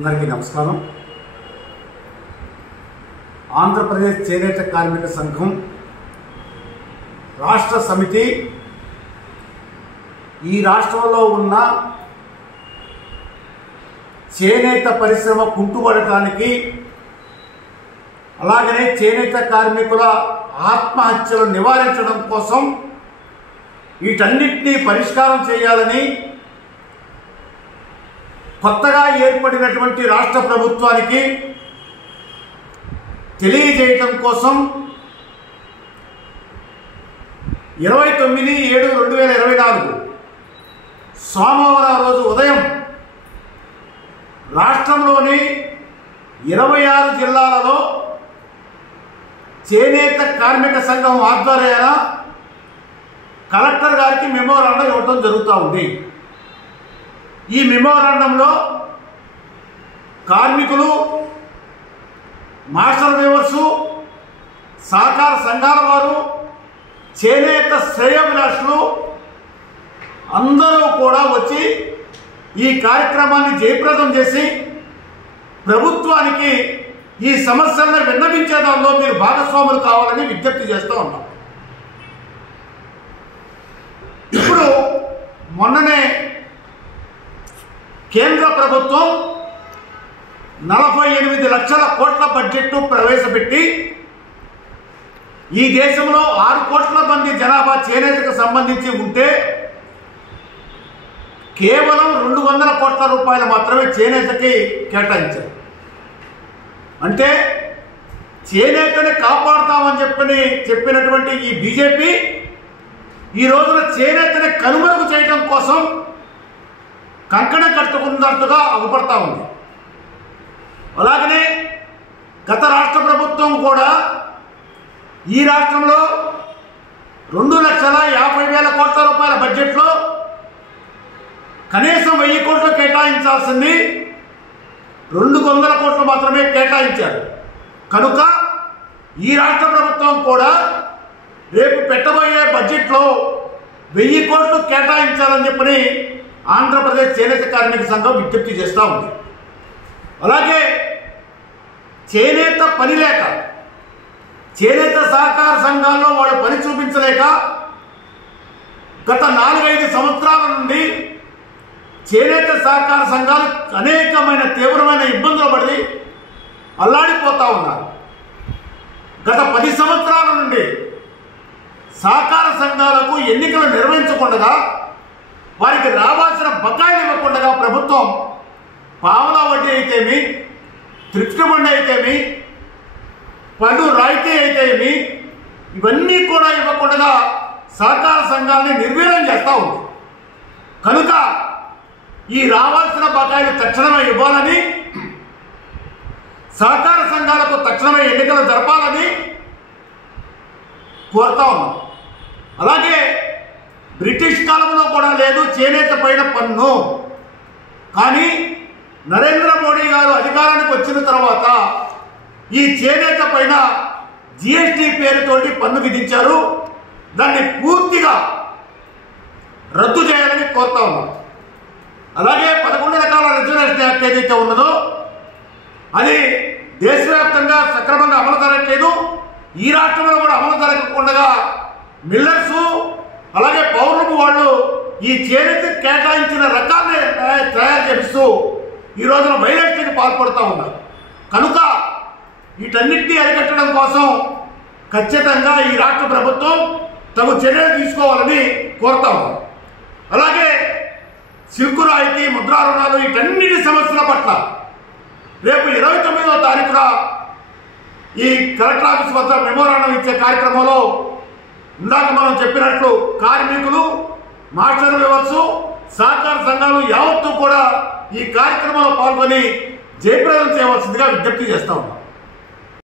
అందరికీ నమస్కారం. ఆంధ్రప్రదేశ్ చేనేత కార్మిక సంఘం రాష్ట్ర సమితి ఈ రాష్ట్రంలో ఉన్న చేనేత పరిశ్రమ కుంటుపడటానికి, అలాగనే చేనేత కార్మికుల ఆత్మహత్యలు నివారించడం కోసం వీటన్నిటినీ పరిష్కారం చేయాలని కొత్తగా ఏర్పడినటువంటి రాష్ట్ర ప్రభుత్వానికి తెలియజేయడం కోసం 29/7/2024 సోమవారం రోజు ఉదయం రాష్ట్రంలోని 26 జిల్లాలలో చేనేత కార్మిక సంఘం ఆధ్వర్యాన కలెక్టర్ గారికి మెమోరాండం ఇవ్వడం జరుగుతూ ఉంది. ఈ మెమోరాండంలో కార్మికులు, మాస్టర్ వీవర్సు, సహకార సంఘాల వారు, చేనేత శ్రేయోభిలాషులు అందరూ కూడా వచ్చి ఈ కార్యక్రమాన్ని జయప్రదం చేసి ప్రభుత్వానికి ఈ సమస్యలను విన్నవించే దానిలో మీరు భాగస్వాములు కావాలని విజ్ఞప్తి చేస్తూ ఉన్నాం. ఇప్పుడు మొన్ననే కేంద్ర ప్రభుత్వం 48 లక్షల కోట్ల బడ్జెట్ ప్రవేశపెట్టి ఈ దేశంలో 6 కోట్ల మంది జనాభా చేనేతకు సంబంధించి ఉంటే కేవలం 200 కోట్ల రూపాయలు మాత్రమే చేనేతకి కేటాయించారు. అంటే చేనేతని కాపాడుతామని చెప్పినటువంటి ఈ బీజేపీ ఈ రోజున చేనేతని కనుమరుగు చేయడం కోసం కంకణం కట్టుకున్నట్టుగా అగుపడతా ఉంది. అలాగనే గత రాష్ట్ర ప్రభుత్వం కూడా ఈ రాష్ట్రంలో 2,50,000 కోట్ల రూపాయల బడ్జెట్లో కనీసం 1000 కోట్లు కేటాయించాల్సింది 200 కోట్లు మాత్రమే కేటాయించారు. కనుక ఈ రాష్ట్ర ప్రభుత్వం కూడా రేపు పెట్టబోయే బడ్జెట్లో 1000 కోట్లు కేటాయించాలని చెప్పని ఆంధ్రప్రదేశ్ చేనేత కార్మిక సంఘం విజ్ఞప్తి చేస్తూ ఉంది. అలాగే చేనేత పని లేక, చేనేత సహకార సంఘాల్లో వాళ్ళు పని చూపించలేక గత 4-5 సంవత్సరాల నుండి చేనేత సహకార సంఘాలు అనేకమైన తీవ్రమైన ఇబ్బందులు పడి అల్లాడిపోతూ ఉన్నారు. గత 10 సంవత్సరాల నుండి సహకార సంఘాలకు ఎన్నికలు నిర్వహించకుండా, వారికి రావాల్సిన బకాయిలు ఇవ్వకుండా ప్రభుత్వం పావలా వడ్డీ అయితేమి, త్రిప్ట్ బండి అయితేమి, పన్ను రాయితీ అయితేమి, ఇవన్నీ కూడా ఇవ్వకుండా సహకార సంఘాలని నిర్వీర్యం చేస్తూ ఉంది. కనుక ఈ రావాల్సిన బకాయిలు తక్షణమే ఇవ్వాలని, సహకార సంఘాలకు తక్షణమే ఎన్నికలు జరపాలని కోరుతా ఉన్నాం. అలాగే బ్రిటిష్ కాలంలో కూడా లేదు చేనేత పైన పన్ను. కానీ నరేంద్ర మోడీ గారు అధికారానికి వచ్చిన తర్వాత ఈ చేనేత పైన జిఎస్టీ పేరుతోటి పన్ను విధించారు. దాన్ని పూర్తిగా రద్దు చేయాలని కోరుతా ఉన్నాం. అలాగే 11 రకాల రిజర్వేషన్ యాక్ట్ ఏదైతే ఉన్నదో అది దేశవ్యాప్తంగా సక్రమంగా అమలు జరగట్లేదు. ఈ రాష్ట్రంలో కూడా అమలు జరగకుండా మిల్లర్సు, అలాగే పౌరులకు వాళ్ళు ఈ చేనేత కేటాయించిన రకాన్ని తయారు చేస్తూ ఈ రోజున వైలేషన్కి పాల్పడుతూ ఉన్నారు. కనుక వీటన్నిటినీ అరికట్టడం కోసం ఖచ్చితంగా ఈ రాష్ట్ర ప్రభుత్వం తగు చర్యలు తీసుకోవాలని కోరుతా ఉన్నారు. అలాగే సిల్కు రాయితీ, ముద్రా రుణాలు, వీటన్నిటి సమస్యల పట్ల రేపు 29వ తారీఖున ఈ కలెక్టర్ ఆఫీస్ వద్ద మెమోరాండం ఇచ్చే కార్యక్రమంలో ఇందాక మనం చెప్పినట్లు కార్మికులు, మాస్టర్ వీవర్సు, సహకార సంఘాలు యావత్తు కూడా ఈ కార్యక్రమంలో పాల్గొని జయప్రదం చేయవలసిందిగా విజ్ఞప్తి చేస్తా ఉన్నాం.